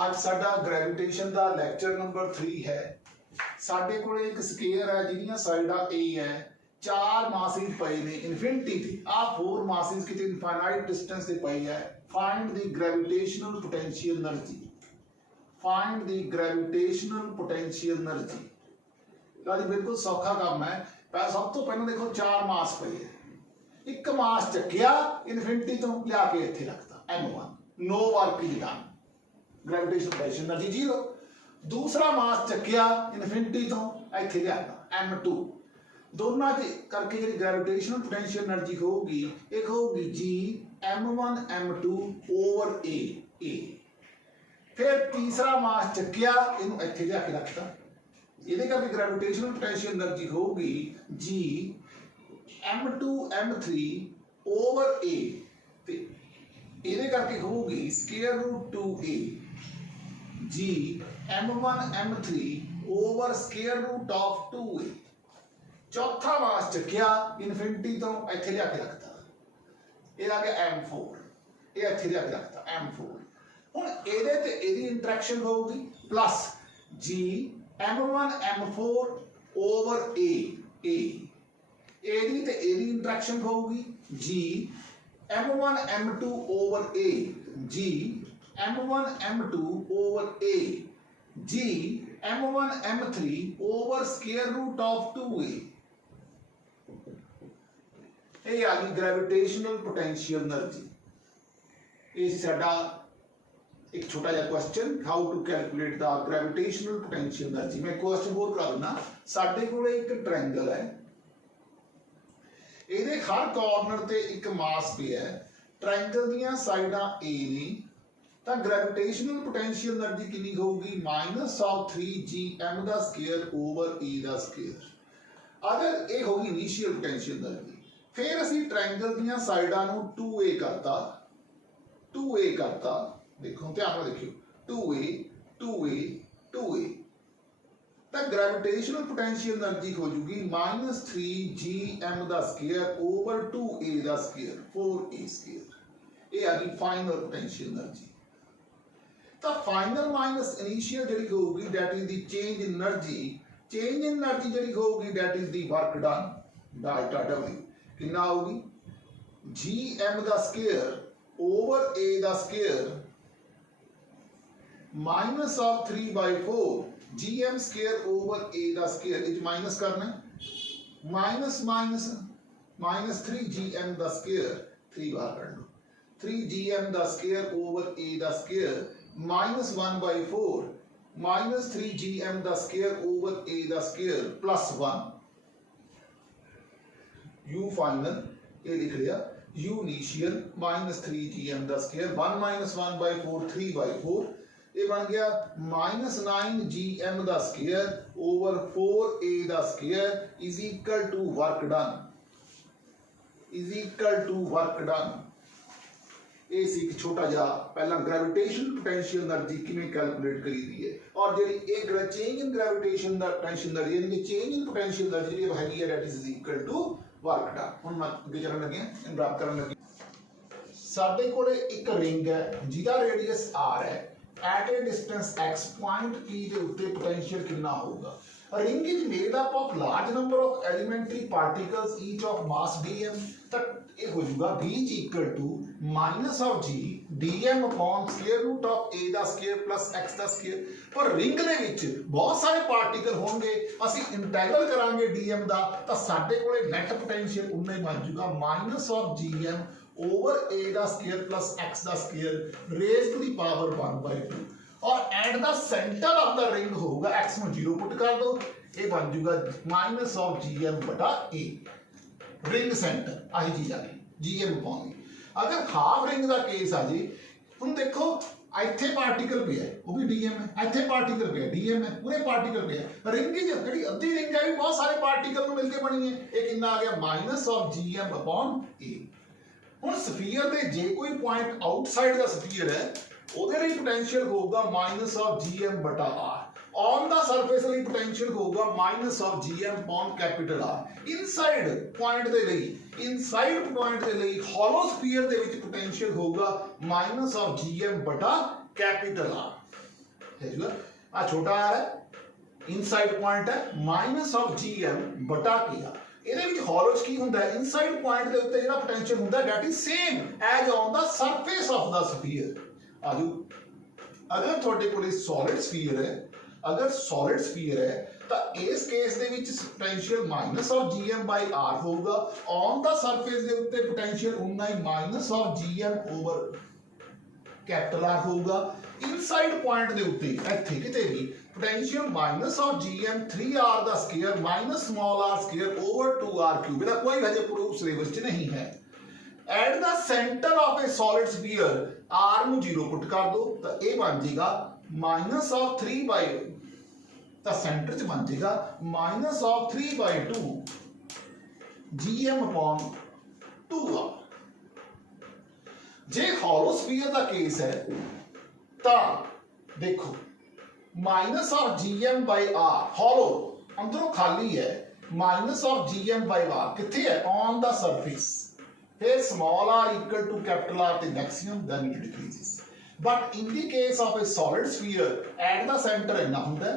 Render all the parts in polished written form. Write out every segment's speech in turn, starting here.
ਅੱਜ ਸਾਡਾ ਗ੍ਰੈਵਿਟੇਸ਼ਨ ਦਾ lecture number 3 ਹੈ। ਸਾਡੇ ਕੋਲ ਇੱਕ ਸਕੇਅਰ ਹੈ ਜਿਹਦੀਆਂ ਸਾਈਡਾਂ A ਹੈ, 4 ਮਾਸਿਸ ਪਏ ਨੇ ਇਨਫਿਨਿਟੀ ਤੇ। ਆ 4 ਮਾਸਿਸ ਕਿਤੇ ਇਨਫਾਈਨਾਈਟ ਡਿਸਟੈਂਸ ਤੇ ਪਈ ਹੈ। Find the gravitational potential energy. Find the gravitational potential energy. जी बिल्कुल सौखा काम है। सब तो पहले देखो 4 मास पे है, एक मास चक्या इनफिनिटी तो लिया के इत्थे रखता m1, no work is done, gravitational potential energy 0। दूसरा मास चक्या इनफिनिटी तो इत्थे लिया m2। दोनों के करके जी ग्रेविटेशनल पोटेंशियल एनर्जी होगी, एक होगी g m1 m2 over a। फिर तीसरा मास चक्या इन इत्थे जाके रखता, ये करके ग्रेविटेशनल पोटेंशियल एनर्जी होगी जी m2 m3 ओवर a, ये करके होगी square root 2a g m1 m3 over square root of 2a। चौथा मास चक्या इनफिनिटी तो इत्थे जाके रखता, ये आ गया m4, ये इत्थे जाके रखता m4। ਹੁਣ ਇਹਦੇ ਤੇ ਇਹਦੀ ਇੰਟਰੈਕਸ਼ਨ ਹੋਊਗੀ plus g m1 m4 over a ਇਹਦੀ ਤੇ ਇਹਦੀ ਇੰਟਰੈਕਸ਼ਨ ਹੋਊਗੀ g m1 m2 over a g m1 m2 over a g m1 m3 over square root of 2a। ਇਹ ਆ ਗਈ ਗ੍ਰੈਵਿਟੇਸ਼ਨਲ पोटेंशियल एनर्जी। ਇਹ ਸਾਡਾ एक छोटा जा question, how to calculate the gravitational potential energy. मैं क्वेश्चन होर कर देना। साडे कोले एक ट्रायंगल है, ਇਹਦੇ हर कॉर्नर ते एक मास पिया है, ट्रायंगल दीयां साइडां A ने, ਤਾਂ ग्रेविटेशनल पोटेंशियल एनर्जी कितनी होगी -3gm ਦਾ ਸਕੁਅਰ ਓਵਰ a ਦਾ ਸਕੁਅਰ। अगर ਇਹ होगी इनिशियल पोटेंशियल एनर्जी, फिर ਅਸੀਂ ट्रायंगल दीयां साइडां ਨੂੰ 2a करता। देखो ध्यान में देखियो 2a 2a 2a, तो ग्रेविटेशनल पोटेंशियल एनर्जी हो जाएगी -3gm ਦਾ ਸਕੁਅਰ ओवर 2a ਦਾ ਸਕੁਅਰ 4a ਸਕੁਅਰ। ये आ गई फाइनल पोटेंशियल एनर्जी। तो फाइनल माइनस इनिशियल जी होगी that is the change in energy. Change in energy जी होगी that is the work done, delta w कितना होगी gm ਦਾ ਸਕੁਅਰ ओवर a ਦਾ square minus of 3/4 gm square over a ਦਾ ਸਕੁਅਰ। ਇਹ ਮਾਈਨਸ ਕਰਨਾ माइनस -3gm ਦਾ ਸਕੁਅਰ 3 ਬਾਹਰ ਕੱਢ ਲਓ, 3gm ਦਾ ਸਕੁਅਰ ओवर a ਦਾ ਸਕੁਅਰ -1/4 -3gm ਦਾ ਸਕੁਅਰ ओवर a ਦਾ ਸਕੁਅਰ +1 u फाइनल। ये लिख लिया u इनिशियल -3gm ਦਾ ਸਕੁਅਰ 1 - 1/4 3/4। ये बन गया -9gm ਦਾ ਸਕੁਅਰ ओवर 4a ਦਾ square is equal to work done, is equal to work done. ये सी एक छोटा जा पहला ग्रेविटेशनल पोटेंशियल एनर्जी किवें कैलकुलेट करी दी है, और जेडी एक चेंज इन ग्रेविटेशन दा पोटेंशियल एनर्जी यानी कि चेंज इन पोटेंशियल एनर्जी जो हैगी है that is equal to work done. हुण मैं अगे चलण लगे इन प्राप्त करन लगे। साडे कोले एक रिंग है जिहदा रेडियस r है, at a distance x point p ਦੇ ਉੱਤੇ potential ਕਿੰਨਾ ਹੋਊਗਾ। Ring is made up of large number of elementary particles each of mass dm। ਤਾਂ ਇਹ ਹੋ ਜਾਊਗਾ v is equal to minus of g dm upon square root of a ਦਾ square plus x ਦਾ square. ਪਰ ring ਦੇ ਵਿੱਚ ਬਹੁਤ ਸਾਰੇ ਪਾਰਟੀਕਲ ਹੋਣਗੇ, ਅਸੀਂ ਇੰਟੈਗਰਲ ਕਰਾਂਗੇ dm ਦਾ, ਤਾਂ ਸਾਡੇ ਕੋਲੇ ਨੈਟ ਪੋਟੈਂਸ਼ੀਅਲ ਉਨਾ ਹੀ ਬਣ ਜਾਊਗਾ minus of gm over a ਦਾ ਸਕੁਅਰ प्लस x ਦਾ square raise to the power 1/2। और at the centre of the ring होगा x ਨੂੰ 0 पुट कर दो, ये बन जाएगा माइनस ऑफ gm बटा a। रिंग सेंटर आही चीज आ गई gm अपॉन a। अगर हाफ रिंग का केस आ जाए, हम देखो ਇੱਥੇ ਪਾਰਟੀਕਲ ਪਿਆ ਹੈ, ਉਹ ਵੀ dm ਹੈ, ਇੱਥੇ ਪਾਰਟੀਕਲ ਪਿਆ dm ਹੈ, ਪੂਰੇ ਪਾਰਟੀਕਲ ਪਿਆ। ਰਿੰਗ ਜਿਹੜੀ ਅੱਧੀ ਰਿੰਗ ਹੈ ਵੀ ਬਹੁਤ ਸਾਰੇ ਪਾਰਟੀਕਲ ਨੂੰ ਮਿਲ ਕੇ ਬਣੀ ਹੈ। ਇਹ ਕਿੰਨਾ ਆ ਗਿਆ minus of gm upon a। ਹੁਣ ਸਫੀਅਰ ਦੇ ਜੇ ਕੋਈ ਪੁਆਇੰਟ ਆਊਟਸਾਈਡ ਦਾ ਸਫੀਅਰ ਹੈ, ਉਹਦੇ ਲਈ ਪੋਟੈਂਸ਼ੀਅਲ ਹੋਊਗਾ ਮਾਈਨਸ ਆਫ gm ਬਟਾ r। ऑन द सरफेस ਲਈ पोटेंशियल ਹੋਊਗਾ minus of gm upon capital r। Inside point ਦੇ ਲਈ ਹੋਲੋ ਸਫੀਅਰ ਦੇ ਵਿੱਚ पोटेंशियल ਹੋਊਗਾ ਮਾਈਨਸ ਆਫ gm ਬਟਾ कैपिटल r। है जो आ छोटा आर है इनसाइड पॉइंट है माइनस ऑफ जी एम बटा के आर ਇਹਦੇ ਵਿੱਚ ਹੌਲੋ ਚ ਕੀ ਹੁੰਦਾ ਹੈ ਇਨਸਾਈਡ ਪੁਆਇੰਟ ਦੇ ਉੱਤੇ ਜਿਹੜਾ ਪੋਟੈਂਸ਼ੀਅਲ ਹੁੰਦਾ that is same as on the surface of the sphere ਆਜੋ ਅਗਰ ਤੁਹਾਡੇ ਕੋਲ ਸੋਲਿਡ ਸਫੀਅਰ ਹੈ ਅਗਰ ਸੋਲਿਡ ਸਫੀਅਰ ਹੈ ਤਾਂ ਇਸ ਕੇਸ ਦੇ ਵਿੱਚ potential minus of gm by r ਹੋਊਗਾ ਔਨ ਦਾ ਸਰਫੇਸ ਦੇ ਉੱਤੇ ਪੋਟੈਂਸ਼ੀਅਲ ਉਨਾ ਹੀ minus of gm over capital R होगा इनसाइड पॉइंट दे उत्ते ਇੱਥੇ ਕਿਤੇ ਵੀ potential minus of gm 3r ਦਾ square minus small r square over 2r cube ਇਹਦਾ ਕੋਈ ਹਜੇ ਪ੍ਰੂਫ ਸਿਲੇਬਸ 'ਚ ਨਹੀਂ ਹੈ at the centre of a solid sphere r ਨੂੰ 0 ਪੁੱਟ ਕਰ ਦੋ ਤਾਂ ਇਹ ਬਣ ਜਾਏਗਾ ਮਾਈਨਸ ਆਫ 3 ਬਾਈ ਤਾਂ ਸੈਂਟਰ 'ਚ ਬਣ ਜਾਏਗਾ minus of 3/2 gm upon 2r जे हॉलो स्फीयर का केस है ता देखो minus of gm by r hollow अंदरों खाली है minus of gm by r किथे है ऑन द सरफेस फिर small r equal to capital R the maximum then it decreases but in the case of a solid sphere at the center इतना होता है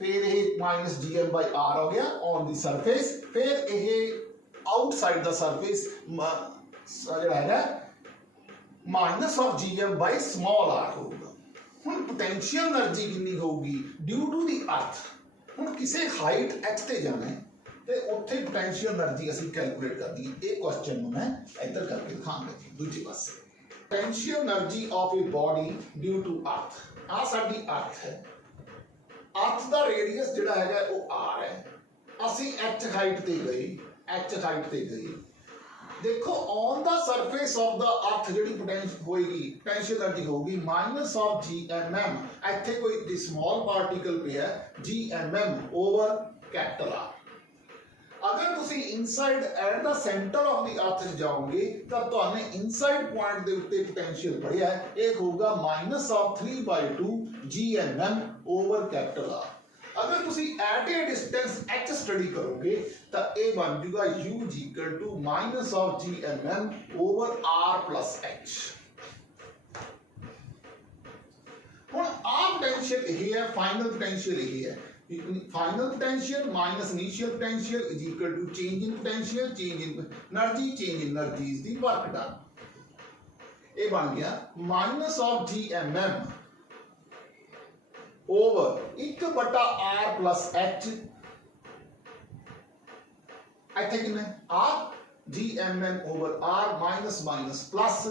फिर ये माइनस gm by r हो गया on the surface फिर ये outside the surface जो है minus of gm by small r होगा ਹੁਣ पोटेंशियल एनर्जी कितनी होगी ड्यू टू दी अर्थ ਹੁਣ ਕਿਸੇ ਹਾਈਟ h ਤੇ ਜਾਣਾ ਹੈ ਤੇ ਉੱਥੇ पोटेंशियल एनर्जी ਅਸੀਂ ਕੈਲਕੂਲੇਟ ਕਰਦੀ ਹੈ ਇਹ ਕੁਐਸਚਨ ਨੂੰ ਮੈਂ ਇੱਧਰ ਕਰਕੇ ਦਿਖਾਉਂਗਾ ਜੀ ਦੂਜੇ ਪਾਸੇ potential energy of a body due to earth ਆ ਸਾਡੀ अर्थ ਹੈ अर्थ ਦਾ ਰੇਡੀਅਸ ਜਿਹੜਾ ਹੈਗਾ ਉਹ r ਹੈ ਅਸੀਂ h ਹਾਈਟ ਤੇ ਗਏ देखो on the surface of the earth ਜਿਹੜੀ पोटेंशियल ਹੋਏਗੀ पोटेंशियल एनर्जी होगी माइनस ऑफ gmm ਇੱਥੇ ਕੋਈ स्मॉल पार्टिकल ਪਿਆ gmm ओवर कैपिटल R अगर ਤੁਸੀਂ inside at the centre of the earth ਜਾਓਗੇ ਤਾਂ ਤੁਹਾਨੂੰ ਇਨਸਾਈਡ ਪੁਆਇੰਟ ਦੇ ਉੱਤੇ पोटेंशियल ਪੜਿਆ ਹੈ ਇਹ ਹੋਊਗਾ minus of 3/2 gmm over capital R अगर तुसी at a distance h study करोगे तो ए बन जाएगा u equal to minus of gmm over r plus h हुन आ पोटेंशियल यही है फाइनल पोटेंशियल यही है final potential minus initial potential is equal to change in potential change in energy is the work done ए बन गया minus of gmm over 1/r plus h I think in r gmm over r minus minus plus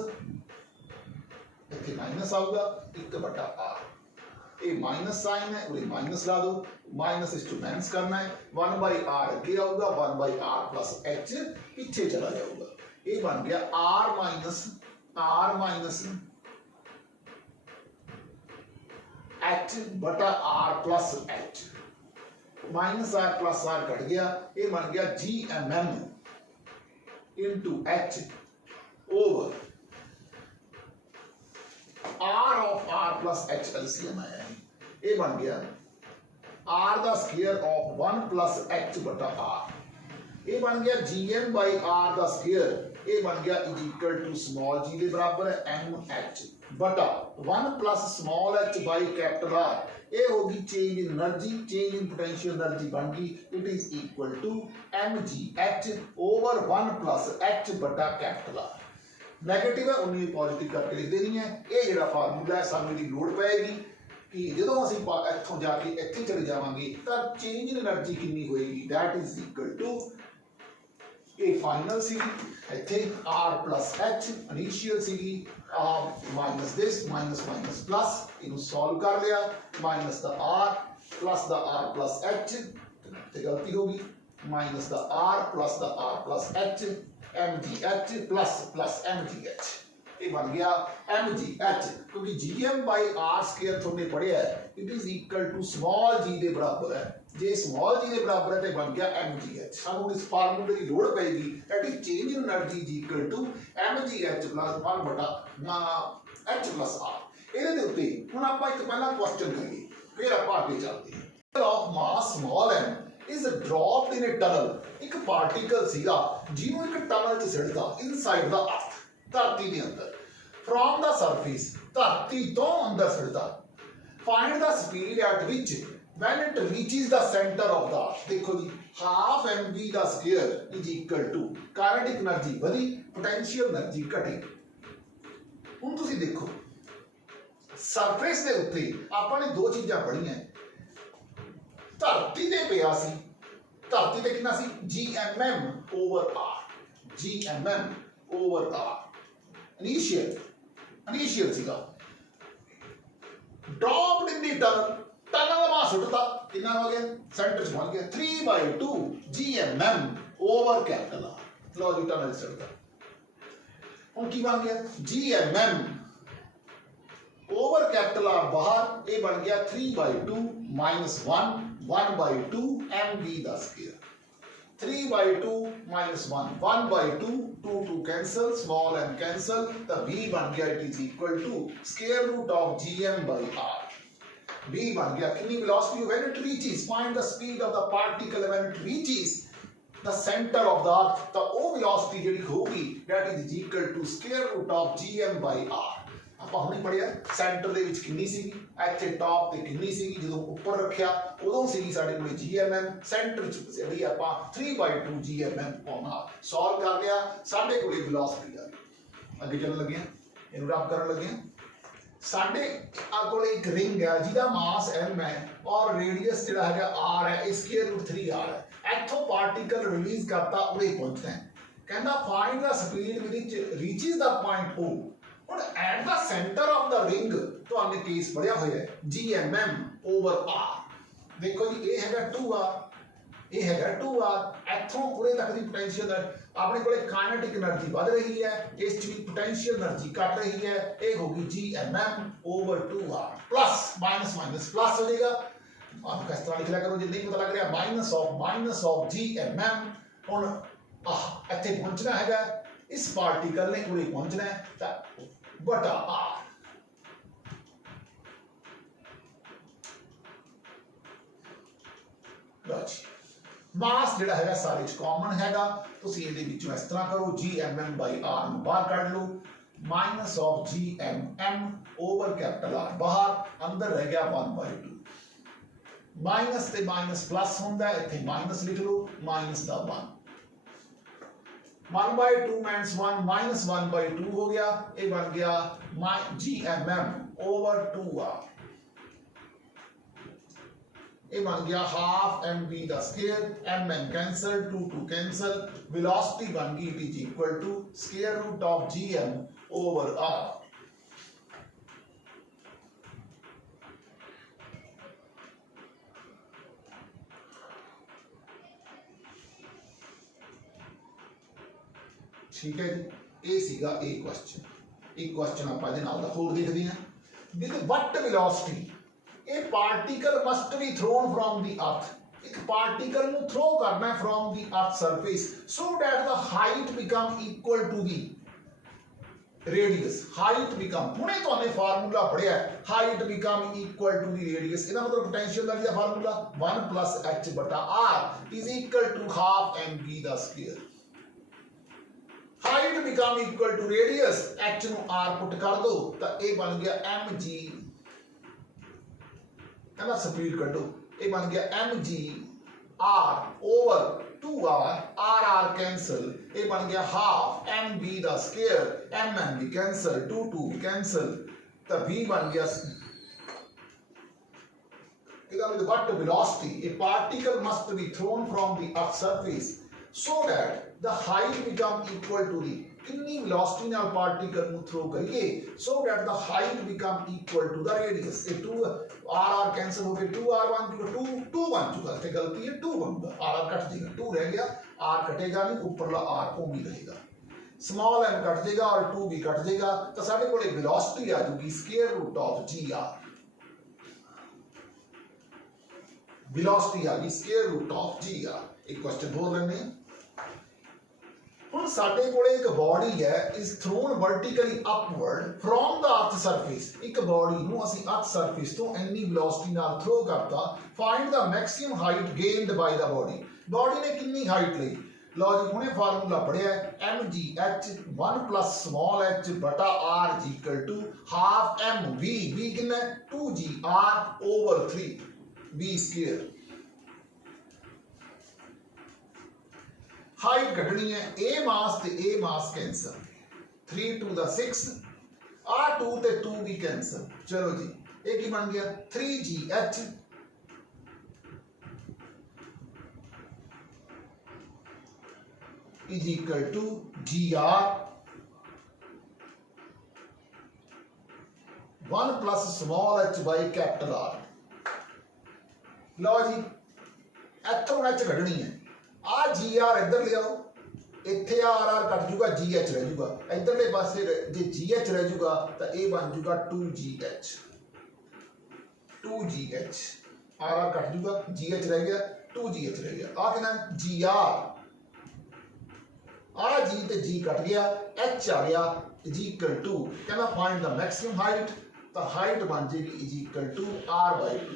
इतने minus आऊगा 1/r ये minus sign है और minus ला दो minus इस टू माइनस करना है 1/r आगे आऊगा 1/r प्लस h पीछे चला जाऊगा ये बन गया r माइनस h बटा r plus h minus r plus r cut गया ये बन गया gmm into h over r of r plus h LCM आया है ये बन गया r दा स्क्वायर ऑफ 1 प्लस h बटा r ये बन गया gm बाई r दा स्क्वायर ये बन गया is equal to small g के बराबर है mh बटा 1 plus small h by capital R ये होगी change in energy change in potential energy बन गई it is equal to mgh over 1 plus h बटा कैपिटल R नेगेटिव है उन्हीं पॉजिटिव करके लिख देनी है ये जेड़ा फार्मूला है सानू दी लोड पएगी कि ਜਦੋਂ ਅਸੀਂ ਇੱਥੋਂ ਜਾ ਕੇ ਇੱਥੇ ਚਲੇ ਜਾਵਾਂਗੇ ਤਾਂ ਚੇਂਜ ਇਨ એનર્ਜੀ ਕਿੰਨੀ ਹੋਏਗੀ that is equal to ਇਹ ਫਾਈਨਲ ਸੀ ਇੱਥੇ r plus h ਇਨੀਸ਼ੀਅਲ ਸੀਗੀ minus this minus minus plus इन्हों सॉल्व कर लिया minus the r plus the r plus h तो गलती होगी minus the r plus h mgh plus mgh ये बन गया mgh क्योंकि gm by r स्क्वायर तुमने पढ़िया है it is equal to small g के बराबर है जे स्मॉल g के बराबर है तो बन गया mgh सानू इस फार्मूले की लोड पेगी that is change in energy is equal to mgh plus 1 बटा h प्लस r ਇਹਦੇ ਦੇ ਉੱਤੇ ਹੁਣ ਆਪਾਂ ਇੱਕ ਪਹਿਲਾ ਕੁਐਸਚਨ ਕਰੀਏ ਫਿਰ ਆਪਾਂ ਅੱਗੇ ਚੱਲਦੇ ਹਾਂ of mass small m is dropped in a tunnel ਇੱਕ ਪਾਰਟੀਕਲ ਸੀਗਾ ਜਿਹਨੂੰ ਇੱਕ ਟਨਲ 'ਚ ਸਿੱਟਦਾ ਇਨਸਾਈਡ ਦਾ ਅਰਥ ਧਰਤੀ ਦੇ ਅੰਦਰ from the surface ਧਰਤੀ ਤੋਂ ਅੰਦਰ ਸਿੱਟਦਾ find the speed at which when it reaches the centre of the earth. देखो जी half mv the square is equal to kinetic energy ਵਧੀ पोटेंशियल एनर्जी घटी। ਹੁਣ ਤੁਸੀਂ ਦੇਖੋ ਸਰਫੇਸ ਦੇ ਉੱਤੇ ਆਪਾਂ ਨੇ ਦੋ ਚੀਜ਼ਾਂ ਪੜ੍ਹੀਆਂ। ਧਰਤੀ ਤੇ ਪਿਆ ਸੀ, ਧਰਤੀ ਤੇ ਕਿੰਨਾ ਸੀ gmm over r, gmm over r initial ਸੀਗਾ। Dropped in the tunnel, tunnel मां सुटता कितना हो गया सेंटर च पहुंच गया 3/2 gmm ओवर कैपिटल आर। लो जी टनल सुटता हुन की बन गया gmm ओवर कैपिटल आर बाहर ये बन गया 3/2 -1 1/2 mv the square. 3/2 -1 1/2 2 cancel, small m cancel, the v बन गया it is equal to square root of gm by r। v बन गया कितनी velocity when it reaches, find the speed of the particle when it reaches the center of the earth, तो वो velocity ਜਿਹੜੀ ਹੋਗੀ that is equal to square root of gm by r। ਆਪਾਂ ਹੁਣੇ ਪੜਿਆ ਸੈਂਟਰ ਦੇ ਵਿੱਚ ਕਿੰਨੀ ਸੀਗੀ, ਇੱਥੇ ਟਾਪ ਤੇ ਕਿੰਨੀ ਸੀਗੀ, ਜਦੋਂ ਉੱਪਰ ਰੱਖਿਆ ਉਦੋਂ ਸੀਗੀ ਸਾਡੇ ਕੋਲੇ gmm, ਸੈਂਟਰ ਚ ਜਿਹੜੀ ਆਪਾਂ 3/2 gmm ਪਾਉਣਾ। ਸੋਲਵ ਕਰ ਲਿਆ ਸਾਡੇ ਕੋਲੇ ਵੈਲੋਸਿਟੀ ਆ ਗਈ। ਅੱਗੇ ਚੱਲਣ ਲੱਗੇ ਆ, ਇਹਨੂੰ ਰਬ ਕਰਨ ਲੱਗੇ ਆ। ਸਾਡੇ ਕੋਲੇ ਇੱਕ ਰਿੰਗ ਹੈ ਜਿਹਦਾ ਮਾਸ m ਹੈ ਔਰ ਰੇਡੀਅਸ ਜਿਹੜਾ ਹੈਗਾ r ਹੈ, ਇਹ ਸਕੁਅਰ ਰੂਟ 3r ਹੈ। ਇੱਥੋਂ ਪਾਰਟੀਕਲ ਰਿਲੀਜ਼ ਕਰਤਾ ਉਰੇ ਪਹੁੰਚਦਾ ਹੈ। ਕਹਿੰਦਾ find the speed which reaches the point o। ਹੁਣ at the centre of the ring ਤੁਹਾਨੂੰ ਕੇਸ ਪੜਿਆ ਹੋਇਆ ਹੈ gmm over r। ਦੇਖੋ ਜੀ ਇਹ ਹੈਗਾ 2r, ਇਹ ਹੈਗਾ 2r। ਇੱਥੋਂ ਪੂਰੇ ਤੱਕ ਦੀ ਪੋਟੈਂਸ਼ੀਅਲ ਆਪਣੇ ਕੋਲੇ ਕਾਈਨੈਟਿਕ એનર્ਜੀ ਵੱਧ ਰਹੀ ਹੈ, ਇਸ ਚ ਵੀ ਪੋਟੈਂਸ਼ੀਅਲ એનર્ਜੀ ਘਟ ਰਹੀ ਹੈ। ਇਹ ਹੋਗੀ gmm over 2r plus minus minus plus हो जाएगा। आप किस तरह लिख लिया करो जो नहीं पता लग रहा माइनस ऑफ gmm। ਹੁਣ ਇੱਥੇ ਪਹੁੰਚਣਾ ਹੈਗਾ, इस पार्टिकल ने पूरे पहुंचना है बटा r। मास ਜਿਹੜਾ ਹੈਗਾ ਸਾਰੇ ਚ ਕਾਮਨ ਹੈਗਾ, ਤੁਸੀਂ ਇਹਦੇ ਵਿੱਚੋਂ ਇਸ ਤਰ੍ਹਾਂ ਕਰੋ gmm by r ਨੂੰ ਬਾਹਰ ਕੱਢ ਲਓ, minus of gmm over capital r ਬਾਹਰ, ਅੰਦਰ ਰਹਿ ਗਿਆ 1/2। ਮਾਈਨਸ ਤੇ ਮਾਈਨਸ ਪਲੱਸ ਹੁੰਦਾ, ਇੱਥੇ ਮਾਈਨਸ ਲਿਖ ਲਓ, ਮਾਈਨਸ ਦਾ 1 1/2 माइनस 1 माइनस 1/2 हो गया, ये बन गया gmm ओवर 2r। ये बन गया half mv the square, mm cancel 2 cancel, velocity बन गई it is equal to square root of gm over r। ठीक है जी, ये सीगा ए क्वेश्चन। एक क्वेश्चन आप ਇਹਦੇ ਨਾਲ ਦਾ ਹੋਰ ਦੇਖਦੇ ਹਾਂ। With what velocity a particle must be thrown from the earth। एक पार्टिकल ਨੂੰ थ्रो करना है from the earth surface so that the height become equal to the radius। height become, ਹੁਣੇ ਤੁਹਾਨੇ ਫਾਰਮੂਲਾ ਪੜਿਆ ਹੈ, height become equal to the radius। ਇਹਦਾ ਮਤਲਬ potential energy ਦਾ formula 1 + h बटा r is equal to half mv the square। Height become equal to radius, h ਨੂੰ r put कर दो तो ये बन गया mg, है ना, स्पीड कटो, ये बन गया mg r over 2r, r cancel, ये बन गया half mv the square, mm भी कैंसल, 2 भी कैंसल, तो v बन गया what velocity a particle must be thrown from the earth surface so that the height become equal to the कितनी velocity नाल particle ਨੂੰ throw करिए so that the height become equal to the radius। ये 2 r cancel हो गए, 2r बन चुका, 2 बन चुका, इससे गलती है 2 बनगा, r कट जाएगा, 2 रह गया, r कटेगा नहीं, ऊपरला r ओमी रहेगा, स्मॉल m कट जाएगा और 2 भी कट जाएगा, तो साडे कोले velocity आ जाएगी square root of gr। velocity आ गई स्क्वायर रूट ऑफ gr। एक क्वेश्चन बोल रहे हैं ਹੁਣ ਸਾਡੇ ਕੋਲੇ ਇੱਕ ਬਾਡੀ ਹੈ is thrown vertically upward from the earth surface। ਇੱਕ ਬਾਡੀ ਨੂੰ ਅਸੀਂ ਅਰਥ ਸਰਫੇਸ ਤੋਂ ਇੰਨੀ ਵੈਲੋਸਿਟੀ ਨਾਲ ਥਰੋ ਕਰਤਾ, find the maximum height gained by the body। Body ਨੇ ਕਿੰਨੀ ਹਾਈਟ ਲਈ, लो जी हुणे फार्मूला पढ़िया M G H 1 plus small H बटा आर जी equal to half M V कितना 2 G R over 3 V square. Height कटनी है ए मास ते ए मास कैंसल 3 टू द 6 आ 2 ते 2 भी कैंसल। चलो जी एक ही बन गया 3 जी H is equal to GR 1 plus small h by capital R। लो जी इथों h कढ़नी है आ GR इधर ले आओ इत्थे RR कट जूगा GH रह जूगा इधरले पासे जे GH रह जूगा तो ये बन जूगा 2GH 2GH RR कट जूगा GH रह गया 2GH रह गया आ कितना GR आ जी ते जी कट गया एच आ गया इज इक्वल टू कहना फाइंड द मैक्सिमम हाइट तो हाइट बन जाएगी is equal to r/2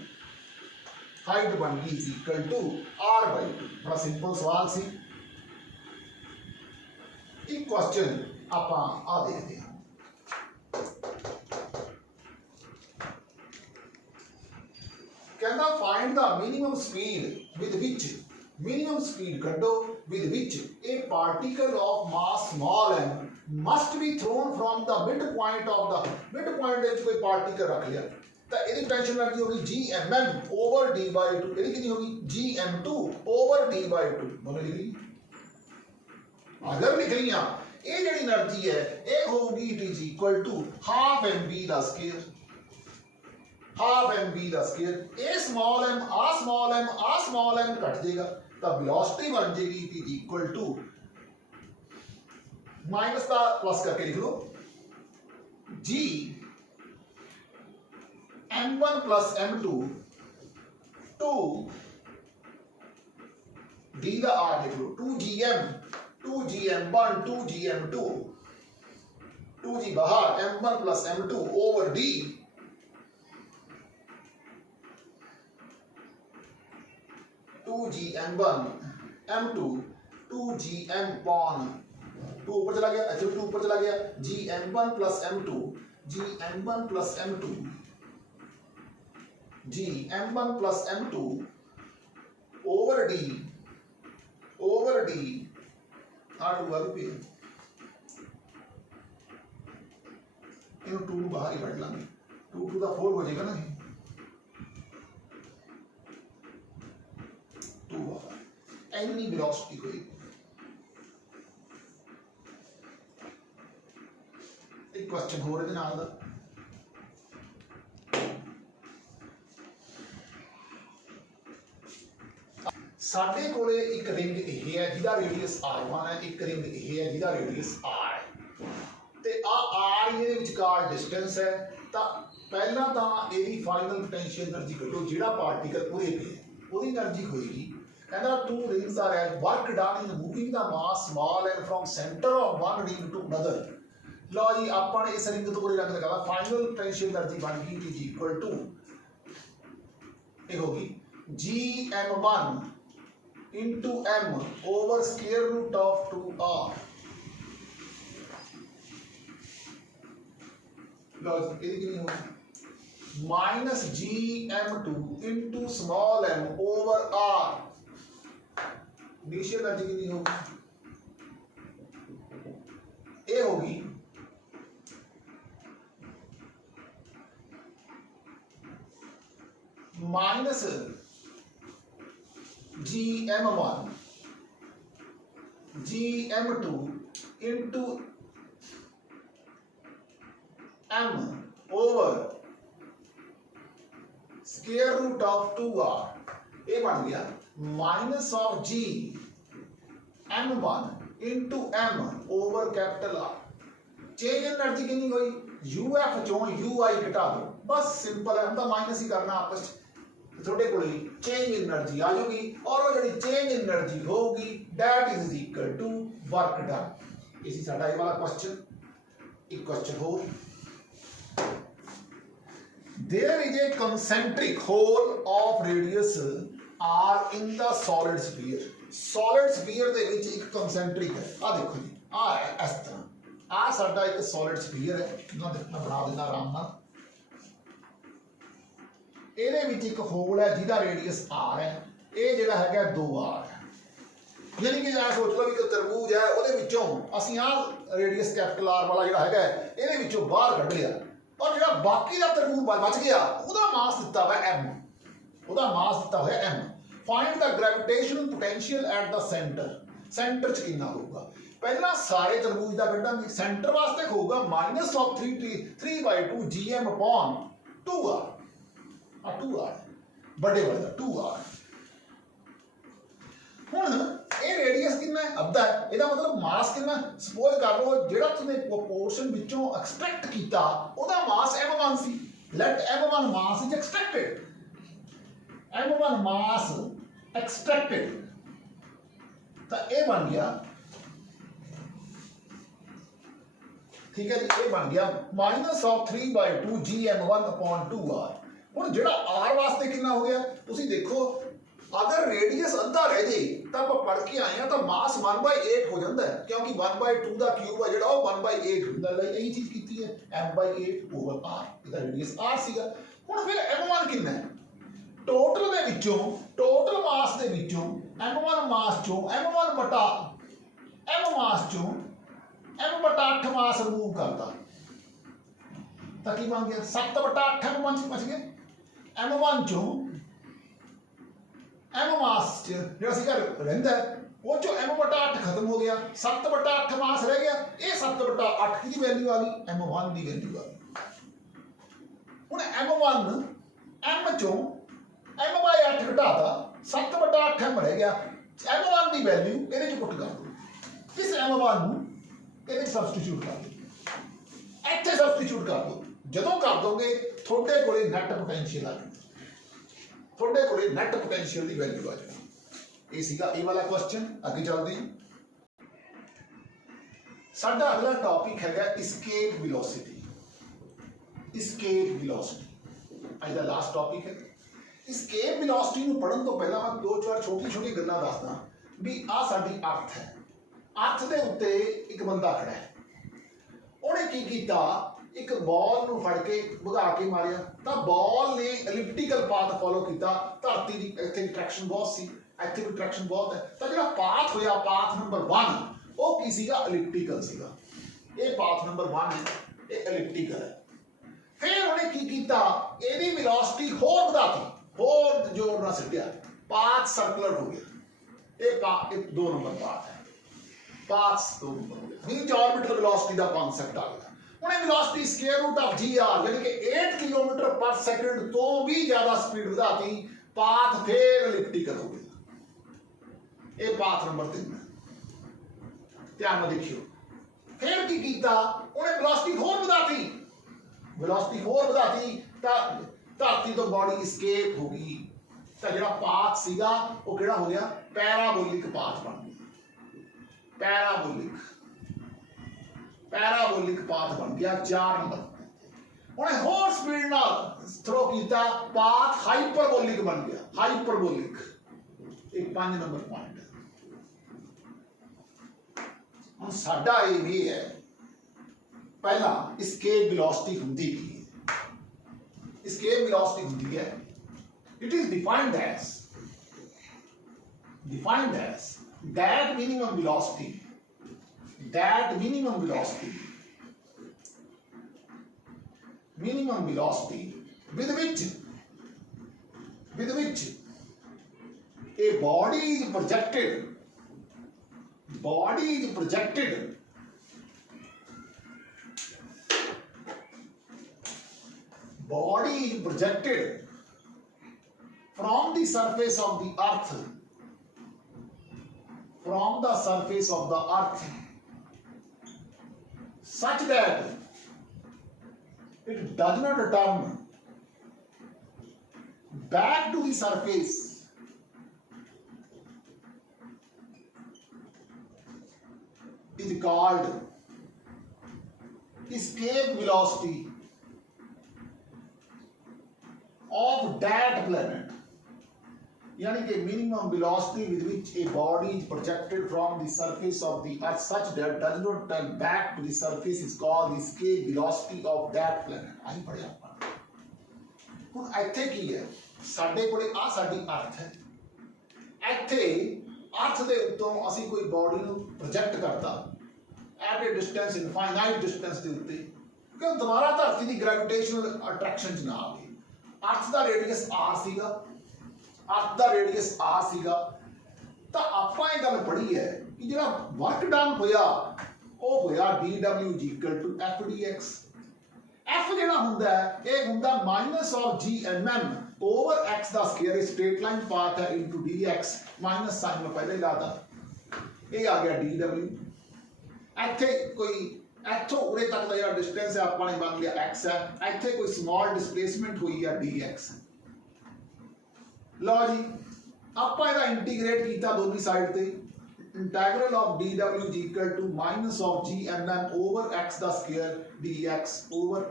height बन गई इज इक्वल टू r/2। बड़ा सिंपल सवाल सी। एक क्वेश्चन आप आ देखते हैं कहना find the minimum speed with which minimum speed कड्डो with which a particle of mass small m must be thrown from the midpoint of the midpoint ਵਿੱਚ कोई particle रख लिया तो ਇਹਦੀ टेंशन एनर्जी होगी gmm over d by 2 ਇਹਦੀ कितनी होगी gm2 over d by 2 दोनों लिख ली अगर लिख लिया ये ਜਿਹੜੀ એનર્ਜੀ है ये होगी it is equal to half mv ਦਾ square half m b the square ए स्मॉल एम आ स्मॉल एम कट जाएगा तो वेलोसिटी बन जाएगी it is equal to minus का प्लस करके लिख लो G m1 plus m2 two d का आर लिख लो 2gm1 2gm2 2g बाहर m1 plus m2 over D gm1 m2 2gm pawn 2 ऊपर चला गया अच्छा 2 ऊपर चला गया gm1 plus m2 gm1 plus m2 gm1 plus m2 over d r2 रुपये इन 2 बाहर ही बढ़ लांगे 2 टू द 4 हो जाएगा ना एनी वेलोसिटी कोई एक क्वेश्चन हो रहे नाल दा साडे कोले एक रिंग ये है जिहदा रेडियस r1 है एक रिंग ये है जिहदा रेडियस r है ते आ r ਇਹਦੇ ਵਿਚਕਾਰ डिस्टेंस है ਤਾਂ ਪਹਿਲਾਂ ਤਾਂ ਇਹਦੀ ਫਾਈਨਲ ਪੋਟੈਂਸ਼ੀਅਲ એનર્ਜੀ ਕੱਢੋ ਜਿਹੜਾ ਪਾਰਟੀਕਲ ਉਰੇ ਪਿਆ ਉਹਦੀ એનર્ਜੀ ਹੋਏਗੀ कहना 2 rings are at work done in moving the mass small m from center of one ring to another। लो जी अपन इस रिंग तो पूरी रंग लगा फाइनल पोटेंशियल एनर्जी बन गई इज इक्वल टू एक होगी gm1 into m over square root of 2r। लो जी ये कितनी होगी minus gm2 into small m over r। Initial energy कितनी होगी ए होगी minus gm1 gm2 into m over square root of 2r। ये बन गया minus of g m1 into m over capital R। Change energy कितनी हुई uf चो ui घटा दो बस सिंपल है हम तो माइनस ही करना आपस थोड़े को चेंज एनर्जी आ जाएगी और वो जी चेंज एनर्जी होगी that is equal to work done. इसी साडा ये वाला क्वेश्चन एक क्वेश्चन हो there is a concentric hole of radius r in the solid sphere। Solid sphere दे विच एक कंसैंट्रिक है, आ देखो जी, आ है इस तरह, आ साडा एक सॉलिड स्फीयर है, मैं बना देना आराम नाल। ਇਹਦੇ ਵਿੱਚ ਇੱਕ ਹੋਲ है जिहदा रेडियस r है, ਇਹ ਜਿਹੜਾ ਹੈਗਾ 2r है, यानी कि आप सोच लो कि तरबूज है ਉਹਦੇ ਵਿੱਚੋਂ ਅਸੀਂ ਆ रेडियस कैपिटल r वाला ਜਿਹੜਾ ਹੈਗਾ ਇਹਦੇ ਵਿੱਚੋਂ ਬਾਹਰ ਕੱਢ ਲਿਆ, और ਜਿਹੜਾ ਬਾਕੀ ਦਾ ਤਰਬੂਜ ਬਚ ਗਿਆ ਉਹਦਾ ਮਾਸ ਦਿੱਤਾ ਹੋਇਆ m, ਉਹਦਾ ਮਾਸ ਦਿੱਤਾ ਹੋਇਆ m। Find the gravitational potential at the centre, centre च कितना होगा, पहला सारे तरबूज का कढ़ांगे, सेंटर वास्ते होगा minus of 3/2 gm upon 2r, 2r बड़े वाले 2r। हुण ये रेडियस कितना है, अद्धा है, ਇਹਦਾ मतलब मास कितना, सपोज कर लो ਜਿਹੜਾ तुमने प्रोपोर्शन ਵਿੱਚੋਂ एक्सपेक्ट ਕੀਤਾ ਉਹਦਾ मास m1 ਸੀ, let m1 mass is expected, m1 mass expected, तो ये बन गया, ठीक है जी, ये बन गया minus of 3/2 gm1 upon 2r। हुण जिहड़ा r वास्ते कितना हो गया, तुसीं देखो अगर रेडियस अद्धा रह जाए तो आप पढ़ के आए हैं तो मास 1/8 हो जाता है, क्योंकि 1/2 का क्यूब है जिहड़ा 1/8 हुंदा है, यही चीज कीती है m/8 ओवर r, इसदा रेडियस r सीगा। हुण फिर m1 कितना है, टोटल दे विचों, टोटल मास दे विचों m1 मास चों m1 बटा m मास चों m/8 मास रिमूव करता, तो की बन गया 7/8 m1 बच गया, m1 चों m मास जो सीगा रहिंदा वो चों m/8 खत्म हो गया, 7/8 मास रह गया, ये 7/8 की वैल्यू आ गई, m1 की वैल्यू आ गई। हुण m1 m चों m/8 घटाता, 7/8 m रह गया, m1 की वैल्यू ਇਹਦੇ ਚ ਪੁੱਟ कर दो, इस m1 ਨੂੰ ਇਹਦੇ ਚ ਸਬਸਟੀਟਿਊਟ कर दो, ਇੱਥੇ ਸਬਸਟੀਟਿਊਟ कर दो, ਜਦੋਂ कर दोगे ਤੁਹਾਡੇ ਕੋਲੇ ਨੈਟ ਪੋਟੈਂਸ਼ੀਅਲ ਆ ਜਾਊਗਾ, ਤੁਹਾਡੇ ਕੋਲੇ ਨੈਟ ਪੋਟੈਂਸ਼ੀਅਲ ਦੀ ਵੈਲਿਊ ਆ ਜਾਊਗੀ। ਇਹ ਸੀਗਾ ਇਹ ਵਾਲਾ ਕੁਐਸਚਨ। ਅੱਗੇ ਚੱਲਦੇ ਹਾਂ, ਸਾਡਾ ਅਗਲਾ ਟੌਪਿਕ ਹੈਗਾ escape velocity, escape velocity ਅੱਜ ਦਾ ਲਾਸਟ ਟੌਪਿਕ ਹੈ। escape velocity ਨੂੰ ਪੜਨ ਤੋਂ ਪਹਿਲਾਂ ਮੈਂ ਦੋ ਚਾਰ ਛੋਟੀ ਗੱਲਾਂ ਦੱਸਦਾ ਵੀ ਆ ਸਾਡੀ ਅਰਥ ਹੈ, ਅਰਥ ਦੇ ਉੱਤੇ ਇੱਕ ਬੰਦਾ ਖੜਾ ਹੈ, ਉਹਨੇ ਕੀ ਕੀਤਾ, ਇੱਕ ਬॉल ਨੂੰ ਫੜ ਕੇ ਭਗਾ ਕੇ ਮਾਰਿਆ, ਤਾਂ ਬॉल ਨੇ ਐਲਿਪਟੀਕਲ ਪਾਥ ਫੋਲੋ ਕੀਤਾ, ਧਰਤੀ ਦੀ ਇੱਥੇ ਟ੍ਰੈਕਸ਼ਨ ਬਹੁਤ ਸੀ, ਇੱਥੇ ਵੀ ਟ੍ਰੈਕਸ਼ਨ ਬਹੁਤ ਹੈ, ਤਾਂ ਜਿਹੜਾ ਪਾਥ ਹੋਇਆ ਪਾਥ ਨੰਬਰ 1 ਉਹ ਕੀ ਸੀਗਾ, ਐਲਿਪਟੀਕਲ ਸੀਗਾ, ਇਹ ਪਾਥ ਨੰਬਰ 1 ਹੈ, ਇਹ ਐਲਿਪਟੀਕਲ ਹੈ। फिर उन्हें की कीता, एदी वेलोसिटी होर वधाती, होर जोर ना सिटिया, पाथ सर्कुलर हो गया, ये 2 नंबर पाथ है, पाथ 2 नंबर हो गया, मीन ऑर्बिटल वेलोसिटी का कॉन्सेप्ट आ गया। उन्हें velocity square root of g r यानी कि 8 किलोमीटर पर सेकंड तो भी ज्यादा स्पीड वधाती, पाथ फिर एलिप्टिकल हो गया, ये पाथ नंबर 3 है, ध्यान में देखियो। फिर की कीता, उन्हें वेलोसिटी होर वधाती, वेलोसिटी होर वधाती, धरती तो बॉडी इस्केप हो गई, तो जो पाथ सीगा वो किहड़ा हो गया, पैराबोलिक पाथ बन गया, पैराबोलिक पाथ बन गया 4 नंबर। उन्हें होर स्पीड नाल थ्रो किया, पाथ हाइपरबोलिक बन गया, हाइपरबोलिक, एक 5 नंबर पॉइंट है। हुण साडा एम ये है, पहला escape velocity होती है, escape velocity होती है, it is defined as that minimum velocity with which a body is projected from the surface of the earth, such that it does not return back to the surface is called escape velocity of that planet, यानी कि minimum velocity with which a body is projected from the surface of the earth such that does not turn back to the surface is called the escape velocity of that planet। आई पढ़िया ਆਪਾਂ ਹੁਣ ਇੱਥੇ ਕੀ ਹੈ ਸਾਡੇ ਕੋਲੇ ਆ ਸਾਡੀ ਅਰਥ ਹੈ ਇੱਥੇ ਅਰਥ ਦੇ ਉੱਤੋਂ ਅਸੀਂ ਕੋਈ ਬਾਡੀ ਨੂੰ ਪ੍ਰੋਜੈਕਟ ਕਰਤਾ at a distance infinite distance ਦੇ ਉੱਤੇ ਕਿਉਂਕਿ ਦੁਬਾਰਾ ਧਰਤੀ ਦੀ ਗ੍ਰੈਵਿਟੇਸ਼ਨਲ ਅਟਰੈਕਸ਼ਨ 'ਚ ਨਾ ਆਵੇ ਅਰਥ ਦਾ ਰੇਡੀਅਸ r ਸੀਗਾ अर्थ का रेडियस r सीगा तो आपां ये गल पढ़ी है कि जिहड़ा वर्क डन होया वो होया dw equal to f dx f जिहड़ा हुंदा है ये हुंदा minus of gmm over x दा स्क्वायर स्ट्रेट लाइन पाथ है इनटू dx माइनस साइन में पहले लाता ये आ गया dw ਇੱਥੇ कोई ਇੱਥੋਂ ਉਰੇ तक ਦਾ ਜਿਹੜਾ डिस्टेंस है ਆਪਾਂ ने मान लिया x है ਇੱਥੇ कोई स्मॉल डिस्प्लेसमेंट हुई है dx लो जी ਆਪਾਂ ਇਹਦਾ ਇੰਟੀਗ੍ਰੇਟ ਕੀਤਾ ਦੋਨੀ ਸਾਈਡ ਤੇ integral of dw equal to minus of gmm over x ਦਾ ਸਕੁਅਰ dx ਓਵਰ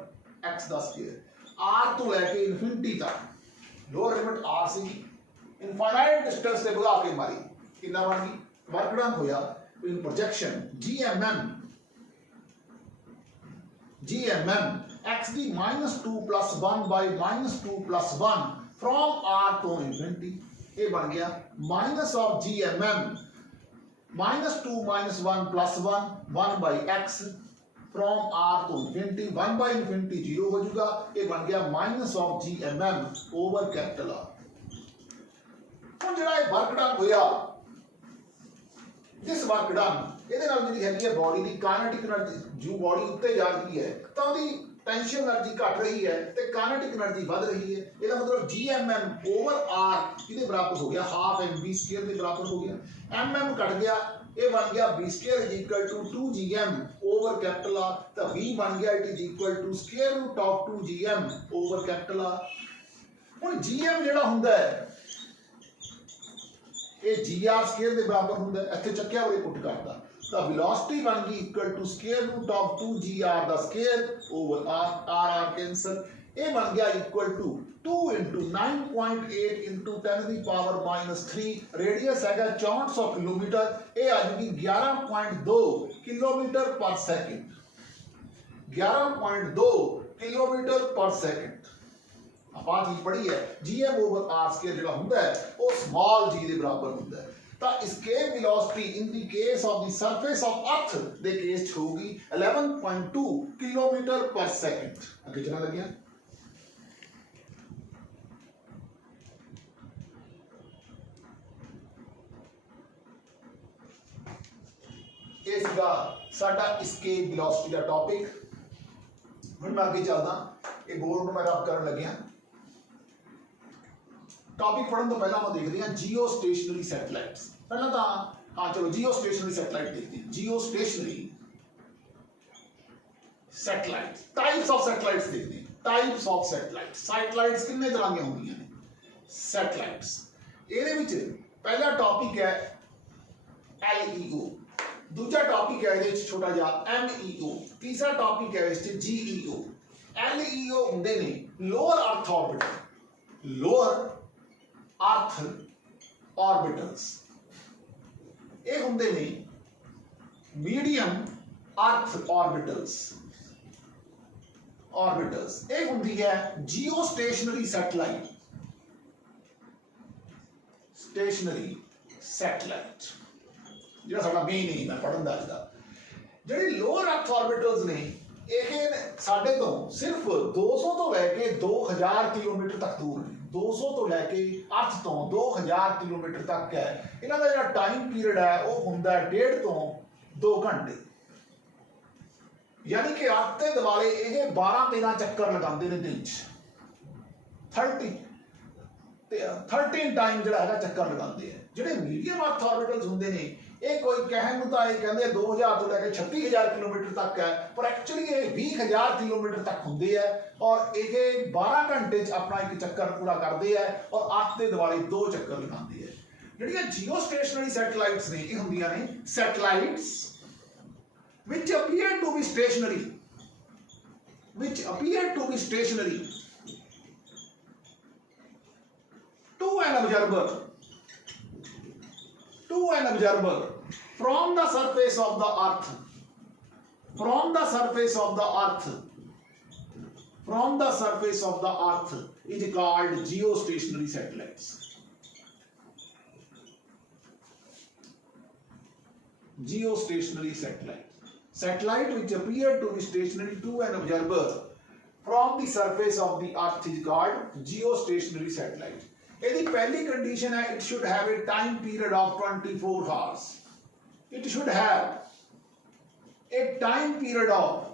x ਦਾ ਸਕੁਅਰ r ਤੋਂ ਲੈ ਕੇ ਇਨਫਿਨਿਟੀ ਤੱਕ ਲੋਅਰ ਲਿਮਿਟ r ਸੀ ਇਨਫਾਈਨਾਈਟ ਡਿਸਟੈਂਸ ਤੇ ਵਧਾ ਕੇ ਮਾਰੀ ਕਿੰਨਾ ਬਣ ਗਈ ਵਰਕ ਡਨ ਹੋਇਆ ਇਨ projection gmm x the -2 + 1 by -2 + 1 from r to infinity ये बन गया minus of gmm -2 - 1 + 1 1 by x from r to infinity 1 by infinity 0 हो जाएगा ये बन गया minus of gmm over capital r ਹੁਣ ਜਿਹੜਾ ਇਹ ਵਰਕ ਡਨ ਹੋਇਆ ਜਿਸ ਵਰਕ ਡਨ ਇਹਦੇ ਨਾਲ ਜਿਹੜੀ ਹੈਗੀ ਹੈ ਬਾਡੀ ਦੀ ਕਾਇਨੈਟਿਕ એનર્ਜੀ ਜੋ ਬਾਡੀ ਉੱਤੇ ਜਾ ਰਹੀ ਹੈ ਤਾਂ ਉਹਦੀ टेंशन एनर्जी घट रही है तो काइनेटिक एनर्जी बढ़ रही है इसका मतलब gmm ओवर r किसके बराबर हो गया हाफ mv स्क्वायर के बराबर हो गया mm घट गया ये बन गया v square is equal to 2gm over capital r तो v बन गया it is equal to square root of 2gm over capital r हुन gm जेड़ा हुंदा है ये gr स्क्वायर के बराबर हुंदा है इत्थे चक्किया होए पुट करदा तो वेलोसिटी बन गई equal to square root of 2gr the square over r cancel ये बन गया इक्वल टू 2 * 9.8 * 10⁻³ रेडियस हैगा 6400 किलोमीटर ये आ जाएगी 11.2 kilometre per second 11.2 kilometre per second ਆਪਾਂ चीज पढ़ी है gm ओवर r स्क्वायर ਜਿਹੜਾ ਹੁੰਦਾ ਹੈ ਉਹ स्मॉल g ਦੇ ਬਰਾबर ਹੁੰਦਾ ਹੈ ਤਾਂ escape velocity in the case of the surface of earth ਦੇ ਕੇਸ ਚ ਹੋਊਗੀ 11.2 ਕਿਲੋਮੀਟਰ ਪਰ ਸੈਕਿੰਡ ਅੱਗੇ ਚਲਾ ਲੱਗਿਆ ਇਹ ਸੀਗਾ ਸਾਡਾ escape velocity ਦਾ ਟੌਪਿਕ ਹੁਣ ਮੈਂ ਅੱਗੇ ਚੱਲਦਾ ਇਹ ਬੋਰਡ ਨੂੰ ਮੈਂ ਰਬ ਕਰਨ ਲੱਗਿਆ टॉपिक पढ़ने तो पहला हम देखते हैं जियो स्टेशनरी सैटेलाइट्स पहला तो हाँ चलो जियो स्टेशनरी सैटेलाइट देखते हैं जियो stationery satellite types of satellites देखते हैं टाइप्स ऑफ सैटेलाइट्स कितने तरह की होंगी हैं सैटेलाइट्स ਇਹਦੇ ਵਿੱਚ ਪਹਿਲਾ ਟੌਪਿਕ ਹੈ LEO दूजा टॉपिक है ਇਹਦੇ ਵਿੱਚ ਛੋਟਾ ਜਿਹਾ MEO तीसरा टॉपिक है ਇਸ ਵਿੱਚ GEO LEO ਹੁੰਦੇ ਨੇ ਲੋਅਰ ਅਰਥ ਆਰਬਿਟਲ ਲੋਅਰ अर्थ ऑर्बिटल्स ये हुंदे ने मीडियम अर्थ ऑर्बिटल्स ये हुंदी है जियो स्टेशनरी सैटेलाइट जिहड़ा साडा मेन एम है पढ़न दा इसदा जिहड़े लोअर अर्थ ऑर्बिटल्स ने ਇਹ ਸਾਡੇ ਤੋਂ ਸਿਰਫ 200 ਤੋਂ ਲੈ ਕੇ 2000 ਕਿਲੋਮੀਟਰ ਤੱਕ ਦੂਰ ਨੇ 200 ਤੋਂ ਲੈ ਕੇ ਅਰਥ ਤੋਂ 2000 ਕਿਲੋਮੀਟਰ ਤੱਕ ਹੈ ਇਹਨਾਂ ਦਾ ਜਿਹੜਾ ਟਾਈਮ ਪੀਰੀਅਡ ਹੈ ਉਹ ਹੁੰਦਾ 1.5 ਤੋਂ 2 ਘੰਟੇ यानी कि अर्थ के दुआले ये 12-13 चक्कर लगाते हैं दिन 13 टाइम जो चक्कर लगाते हैं जो मीडियम अर्थ ऑर्बिटल्स होंगे ने ये कोई कहने को तो ये कहते 2000 तो लैके 36000 किलोमीटर तक है पर एक्चुअली ये 20000 किलोमीटर तक होंगे है और ये 12 घंटे अपना एक चक्कर पूरा करते हैं और अर्थ के दुआले 2 चक्कर लगाते हैं ਜਿਹੜੀਆਂ जियो स्टेशनरी सैटेलाइट्स ने ये ਹੁੰਦੀਆਂ ਨੇ satellites which appear to be stationary to an observer an observer from the surface of the earth, from the surface of the earth, from the surface of the earth is called geostationary satellites. Geostationary satellite. Satellite which appear to be stationary to an observer from the surface of the earth is called geostationary satellite. यदि पहली condition है, it should have a time period of 24 hours. It should have a time period of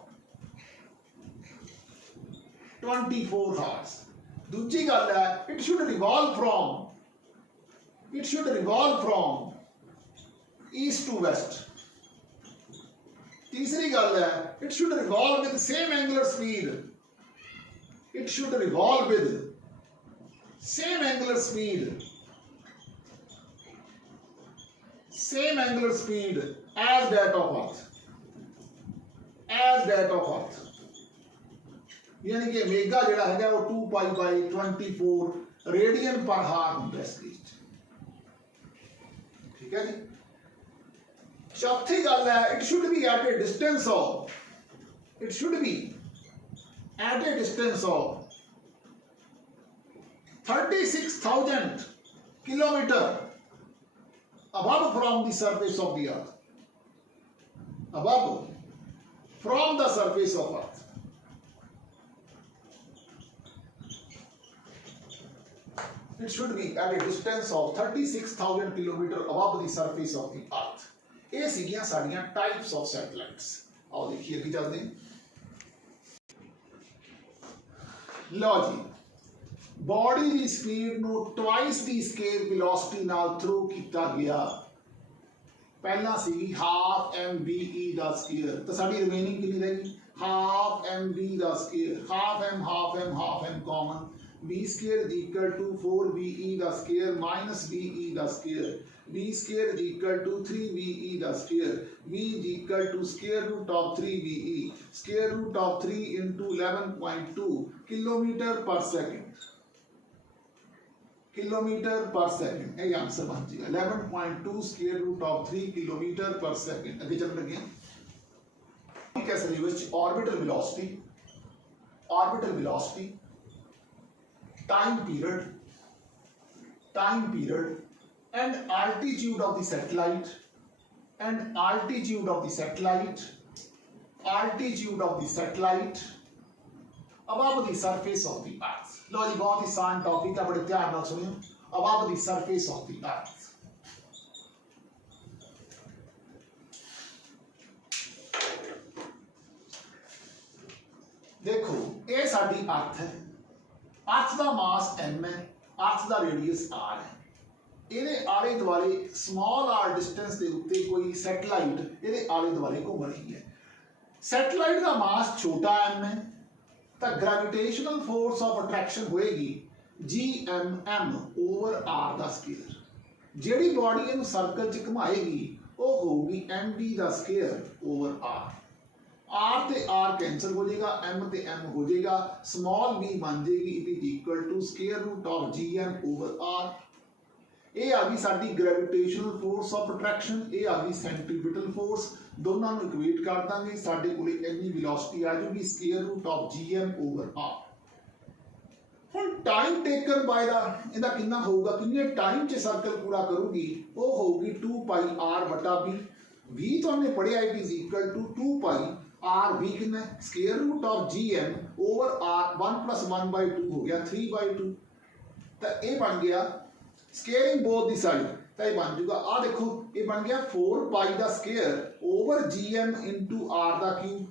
24 hours. दूसरी गल है, it should revolve from east to west. तीसरी गल है, it should revolve with same angular speed. It should revolve with same angular speed as that of earth, यानी कि mega जिहड़ा है वो 2 पाई बाई 24 रेडियन पर हार होंदा है स्पीड। ठीक है जी। चौथी गल है, it should be at a distance of 36,000 kilometer above from the surface of the earth, It should be at a distance of 36,000 kilometer above the surface of the earth. ये सीगियां साड़ियां टाइप्स ऑफ सैटेलाइट्स। आओ देखिए अभी चलते हैं। लो जी, body की speed नू twice the scale velocity नाल थ्रू किया गया। पहला सी हाफ mve दा स्केयर, तो साडी रिमेनिंग कितनी रहेगी? हाफ mv दा square, half m common, b square is equal to 4ve the square minus be the square, b square is equal to 3ve the square, v is equal to square root of 3ve, square root of 3 into 11.2 kilometer per second, ये answer बन जाएगा 11.2 square root of 3 kilometer per second। आगे चल लगे कैसे reverse orbital velocity, time period and altitude of the satellite above the surface of the earth। लो जी, बहुत ही आसान topic है, बड़े ध्यान नाल सुनियो। above the surface of the earth, देखो ये साडी अर्थ है, अर्थ का मास m है, अर्थ का रेडियस r है। ਇਹਦੇ ਆਲੇ ਦੁਆਲੇ स्मॉल r डिस्टेंस ਦੇ ਉੱਤੇ ਕੋਈ सैटेलाइट ਇਹਦੇ ਆਲੇ ਦੁਆਲੇ ਘੁੰਮ ਰਹੀ ਹੈ। सैटेलाइट ਦਾ ਮਾਸ ਛੋਟਾ m ਹੈ ਤਾਂ ਗ੍ਰੈविटेशनल फोर्स ऑफ अट्रैक्शन होएगी gmm ओवर r ਦਾ ਸਕੁਅਰ। ਜਿਹੜੀ ਬੋਡੀ ਇਹਨੂੰ ਸਰਕਲ ਚ ਘੁਮਾਏਗੀ ਉਹ ਹੋਊਗੀ mv ਦਾ ਸਕੁਅਰ ओवर r। r ਤੇ r कैंसिल हो जाएगा, m ਤੇ m हो जाएगा, स्मॉल b बन जाएगी, it is equal to square root of gm over r। ये आ गई साडी ग्रेविटेशनल फोर्स ऑफ अट्रैक्शन, ये आ गई सेंट्रीपिटल फोर्स। दोनों को इक्वेट कर देंगे, साडे कोले इतनी वेलोसिटी आ जाएगी square root of gm over r। हुण टाइम टेकन बाय द इहदा कितना होगा, कितने टाइम च सर्कल पूरा करूगी, वो होगी 2 पाई r बटा b। v तो हमने पढ़िया, it is equal to 2 pi r v कितना square root of gm over r 1 + 1/2 हो गया 3/2। तो ये बन गया स्केयरिंग बोथ दी साइड, तो ये बन जाएगा आ देखो ये बन गया 4 पाई दा square over gm into r दा क्यूब।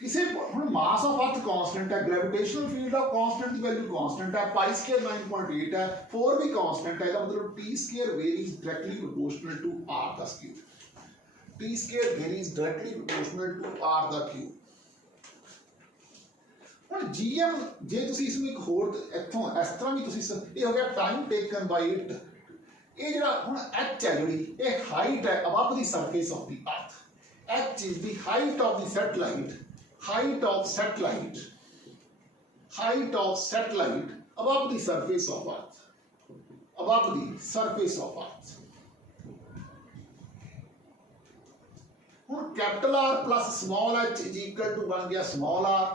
किसे हुण मास ऑफ अर्थ कांस्टेंट है, gravitational field of constant the value constant है, पाई स्क्वायर 9.8 है, 4 भी कांस्टेंट है, इसका मतलब t square varies directly proportional to r दा cube. t square varies directly proportional to r दा क्यूब। ਹੁਣ gm ਜੇ ਤੁਸੀਂ ਇਸ ਨੂੰ ਇੱਕ ਹੋਰ ਇੱਥੋਂ ਇਸ ਤਰ੍ਹਾਂ ਵੀ ਤੁਸੀਂ ਇਹ ਹੋ ਗਿਆ ਟਾਈਮ ਟੇਕਨ ਬਾਈ ਇਟ। ਇਹ ਜਿਹੜਾ ਹੁਣ h ਹੈ ਜਿਹੜੀ ਇਹ ਹਾਈਟ ਹੈ ਅਬਵ ਦੀ ਸਰਫੇਸ ਆਫ ਦੀ ਅਰਥ। h is the height of the satellite above the surface of earth, ਹੁਣ capital R plus small h is equal to बन गया स्मॉल r,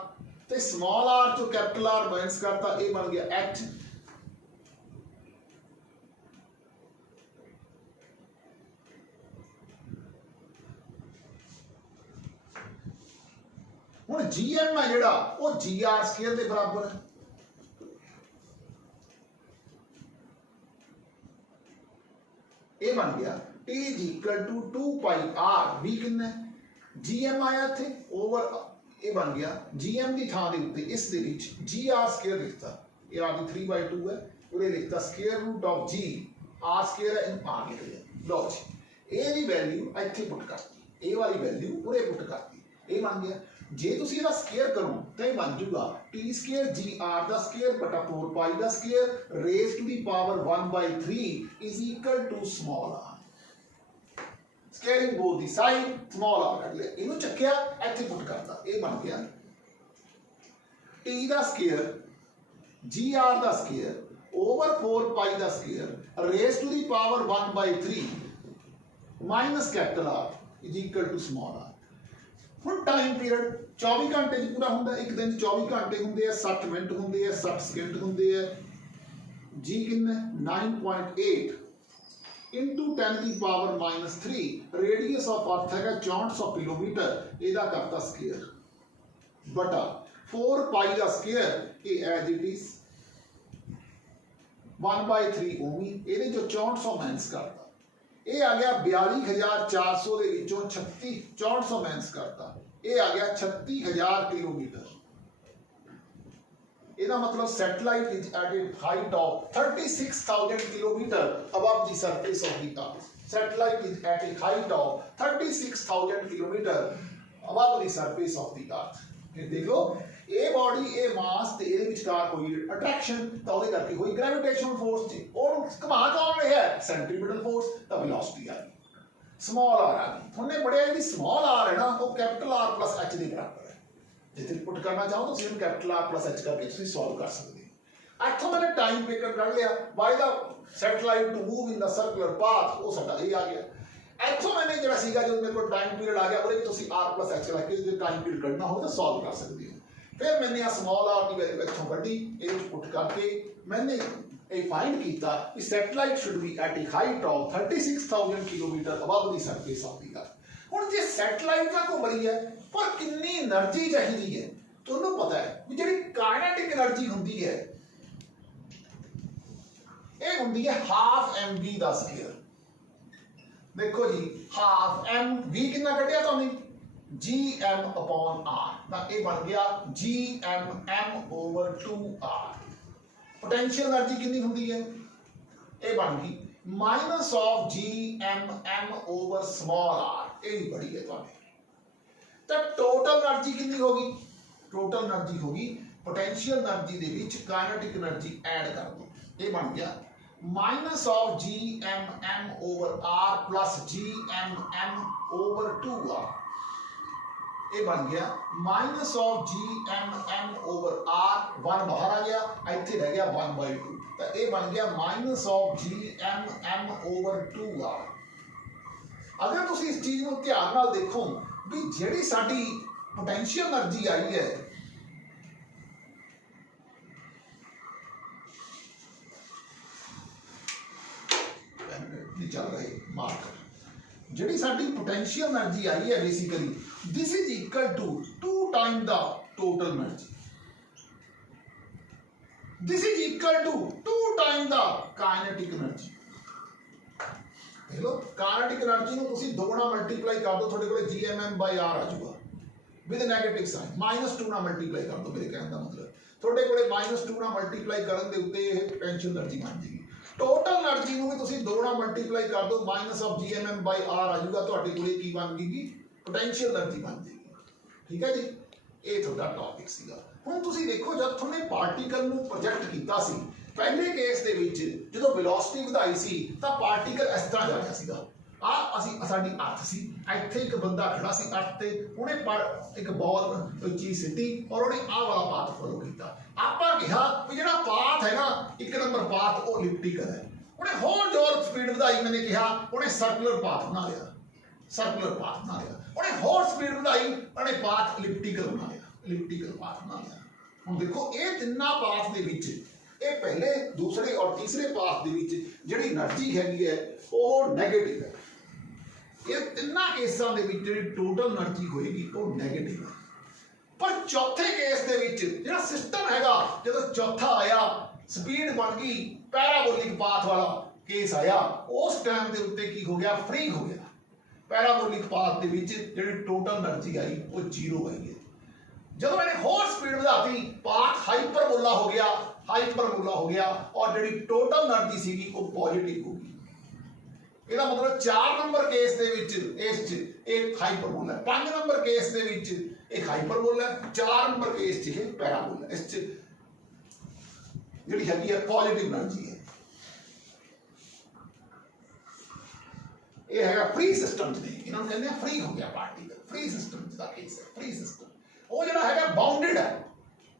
तो स्मॉल r चो कैपिटल R माइनस करता, ये बन गया h। ਹੁਣ GM है जिहड़ा वो GR स्केयर के बराबर है। ये बन गया T is equal to 2 pi R, V कितना GM आया थे ओवर, ये बन गया GM की थां दे उत्ते इस दे विच GR स्केयर लिखता, ये आदि 3/2 है, उरे लिखता square root of G R square है, इन आ गया। लो जी ए दी वैल्यू इत्थे पुट करती, ए वाली वैल्यू उरे पुट करती, ये बन गया। जे तुसी इहदा स्केयर करो तो बन जूगा टी स्केयर जी आर दा स्केयर बटा 4 पाई दा square raise to the power 1/3 is equal to small r. Squaring both the side, small r कर लिया, इनू चक्किया इत्थे पुट करता, ये बन गया टी दा स्केयर जी आर दा स्केयर ओवर 4 पाई दा square raise to the power 1/3 minus capital r is equal to small r. ਹੁਣ टाइम पीरियड 24 घंटे च पूरा होंगे, एक दिन 24 घंटे होंगे, 60 मिनट होंगे, 60 सेकंड होंगे। जी कितना 9.8 इंटू 10 की पावर -3 रेडियस ऑफ अर्थ है 6400 किलोमीटर, ਇਹਦਾ करता स्केयर बटा 4 पाई का स्केयर, ये एज इट इज 1/3 ओमी, ਇਹਦੇ जो 6400 माइनस करता, ये आ गया 42,400 ਦੇ ਵਿੱਚੋਂ 6400 ਮਾਈਨਸ ਕਰਤਾ, ये आ गया 36,000 किलोमीटर। ਇਹਦਾ मतलब satellite is at a height of 36,000 kilometre above the surface of the earth। Satellite is at a height of 36,000 kilometre above the surface of the earth। फिर देख लो ਇਹ ਬॉडी ਇਹ ਮਾਸ ਤੇ ਇਹਦੇ ਵਿਚਕਾਰ ਕੋਈ ਅਟਰੈਕਸ਼ਨ, ਤਾਂ ਉਹਦੇ ਕਰਕੇ ਹੋਈ ਗ੍ਰੈਵਿਟੇਸ਼ਨਲ ਫੋਰਸ ਜੀ, ਉਹ ਘੁਮਾ ਕੌਣ ਰਿਹਾ ਹੈ ਸੈਂਟਰੀਪੀਟਲ ਫੋਰਸ, ਤਾਂ ਵੈਲੋਸਿਟੀ ਆ ਗਈ स्मॉल आर आ गई। हमने पढ़िया जी स्मॉल आर है ना वो कैपिटल आर प्लस एच के बराबर है, जिथे पुट करना चाहो तो सिर्फ कैपिटल आर प्लस एच करके तुम सॉल्व कर सकते हो। इत्थों मैंने टाइम पीरियड कढ़ लिया, by the satellite to move in the circular path, वो साडा ये आ गया। इत्थों मैंने जिहड़ा सीगा जो मेरे को टाइम पीरियड आ गया ਉਹਦੇ ਵਿੱਚ ਤੁਸੀਂ r प्लस h लगा के जो टाइम पीरियड कढ़ना हो तो सॉल्व कर सकते हो। फिर मैंने आ स्मॉल आर की वैल्यू इत्थों कढ़ी, ਇਹਦੇ ਵਿੱਚ पुट करके मैंने फाइंड किया कि satellite should be at a height of 36,000 kilometre above the surface of the earth. हुण जे सैटेलाइट का को बड़ी है पर कितनी एनर्जी चाहिए है, तुहानू पता है भी जिहड़ी काइनेटिक एनर्जी हुंदी है ये हुंदी है हाफ mv दा स्केयर। देखो जी हाफ mv कितना कटिया तुहानू gm अपॉन r, तां ये बन गया gm m over 2r। Potential energy कितनी होती है, ये बन गई minus of G m m over small r, ये भी बड़ी है तो टोटल एनर्जी कितनी होगी, टोटल एनर्जी होगी पोटेंशियल एनर्जी दे विच काइनेटिक एनर्जी ऐड कर दो, ये बन गया minus of G m m over r plus G m m over 2r, ये बन गया minus of G m m over r, 1 बाहर आ गया, इत्थे रह गया 1/2, तो ये बन गया minus of G m m over 2r। अगर तुसी इस चीज को ध्यान नाल देखो भी जिहड़ी साडी पोटेंशियल एनर्जी आई है चल रहे मार्कर, जिहड़ी साडी पोटेंशियल एनर्जी आई है basically this is equal to 2 time the total energy, this is equal to 2 time the kinetic energy. देख लो काइनेटिक एनर्जी ਨੂੰ ਤੁਸੀਂ दोगुना मल्टीप्लाई कर दो, ਤੁਹਾਡੇ ਕੋਲੇ gmm/r ਆ ਜਾਊਗਾ विद नेगेटिव साइन, -2 ਨਾਲ मल्टीप्लाई कर दो, मेरे कहने का मतलब ਤੁਹਾਡੇ ਕੋਲੇ -2 ਨਾਲ मल्टीप्लाई ਕਰਨ ਦੇ ਉੱਤੇ ਇਹ पोटेंशियल एनर्जी बन जाएगी। टोटल एनर्जी ਨੂੰ ਵੀ ਤੁਸੀਂ 2 ਨਾਲ मल्टीप्लाई कर दो, माइनस ऑफ gmm/r ਆ ਜਾਊਗਾ, ਤੁਹਾਡੇ ਕੋਲੇ ਕੀ ਬਣ ਗਈ पोटेंशियल एनर्जी बन जाएगी। ठीक है जी, ये ਤੁਹਾਡਾ टॉपिक ਸੀਗਾ। ਹੁਣ ਤੁਸੀਂ ਦੇਖੋ ਜਦ ਤੁਹਾਨੇ ਪਾਰਟੀਕਲ ਨੂੰ ਪ੍ਰੋਜੈਕਟ ਕੀਤਾ ਸੀ ਪਹਿਲੇ ਕੇਸ ਦੇ ਵਿੱਚ ਜਦੋਂ ਵੈਲੋਸਿਟੀ ਵਧਾਈ ਸੀ ਤਾਂ ਪਾਰਟੀਕਲ ਇਸ ਤਰ੍ਹਾਂ ਜਾ ਰਿਹਾ ਸੀਗਾ, ਆ ਅਸੀਂ ਸਾਡੀ ਅਰਥ ਸੀ, ਇੱਥੇ ਇੱਕ ਬੰਦਾ ਖੜਾ ਸੀ ਅਰਥ ਤੇ, ਉਹਨੇ ਇੱਕ ਬਾਲ ਕੋਈ ਚੀਜ਼ ਸਿੱਟੀ ਔਰ ਉਹਨੇ ਆਹ ਵਾਲਾ ਪਾਥ ਫੋਲੋ ਕੀਤਾ। ਆਪਾਂ ਕਿਹਾ ਵੀ ਜਿਹੜਾ ਪਾਥ ਹੈ ਨਾ 1 ਨੰਬਰ ਪਾਥ ਉਹ ਐਲਿਪਟਿਕਲ ਹੈ, ਉਹਨੇ ਹੋਰ ਜ਼ੋਰ ਸਪੀਡ ਵਧਾਈ, ਮੈंने ਕਿਹਾ ਉਹਨੇ ਸਰਕੂਲਰ ਪਾਥ ਬਣਾ ਲਿਆ। सर्कुलर पाथ बना लिया। उन्हें होर स्पीड बढ़ाई, उन्हें पाथ इलिप्टिकल बना लिया, इलिप्टिकल पाथ बना लिया। हम देखो ये तिन्ना पाथ दे विच ये पहले दूसरे और तीसरे पाथ दे विच जिहड़ी एनर्जी हैगी है वो नेगेटिव है। ये तिन्ना केसां दे विच जिहड़ी टोटल एनर्जी होएगी वो नेगेटिव है। पर चौथे केस दे विच जिहड़ा सिस्टम हैगा जदों चौथा आया स्पीड बन गई पैराबोलिक पाथ वाला केस आया, उस टाइम के उत्ते की हो गया, फ्री हो गया। पैराबोलिक पाथ के विच जिहड़ी टोटल एनर्जी आई वो जीरो आई है। जब मैंने होर स्पीड बढ़ाती पाथ हाइपरबोला हो गया, हाइपरबोला हो गया और जिहड़ी टोटल एनर्जी सीगी वो पॉजिटिव हो गई। ਇਹਦਾ मतलब 4 नंबर केस ਦੇ ਵਿੱਚ ਇਸ ਚ एक हाइपरबोला है, 5 नंबर केस ਦੇ ਵਿੱਚ एक हाइपरबोला है, 4 नंबर केस ਚ ਇਹ पैराबोला। ਇਸ ਚ ਜਿਹੜੀ ਹੈਗੀ ਹੈ पॉजिटिव एनर्जी है। ये है फ्री सिस्टम च नहीं, इन्होंने कहते हैं फ्री हो गया पार्टिकल, फ्री सिस्टम का केस है। फ्री सिस्टम वो जो है बाउंडेड है,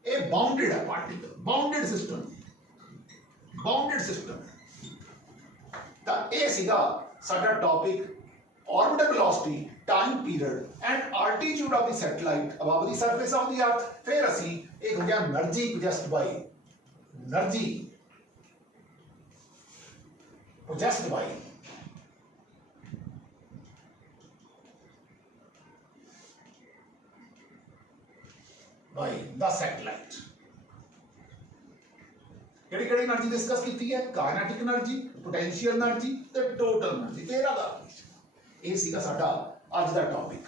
ये बाउंडेड है particle, bounded system, bounded system है। तो ये सीगा साडा topic orbital velocity, time period and altitude of the satellite above the surface of the अर्थ। फिर असी एक हो गया energy possessed by, energy possessed by by the satellite। ਕਿਹੜੀ ਕਿਹੜੀ એનર્ਜੀ डिस्कस ਕੀਤੀ ਹੈ? ਕਾਇਨੈਟਿਕ એનર્ਜੀ, ਪੋਟੈਂਸ਼ੀਅਲ એનર્ਜੀ ਤੇ ਟੋਟਲ એનર્ਜੀ। 13 ਦਾ ਇਹ ਸੀਗਾ ਸਾਡਾ ਅੱਜ ਦਾ ਟੌਪਿਕ।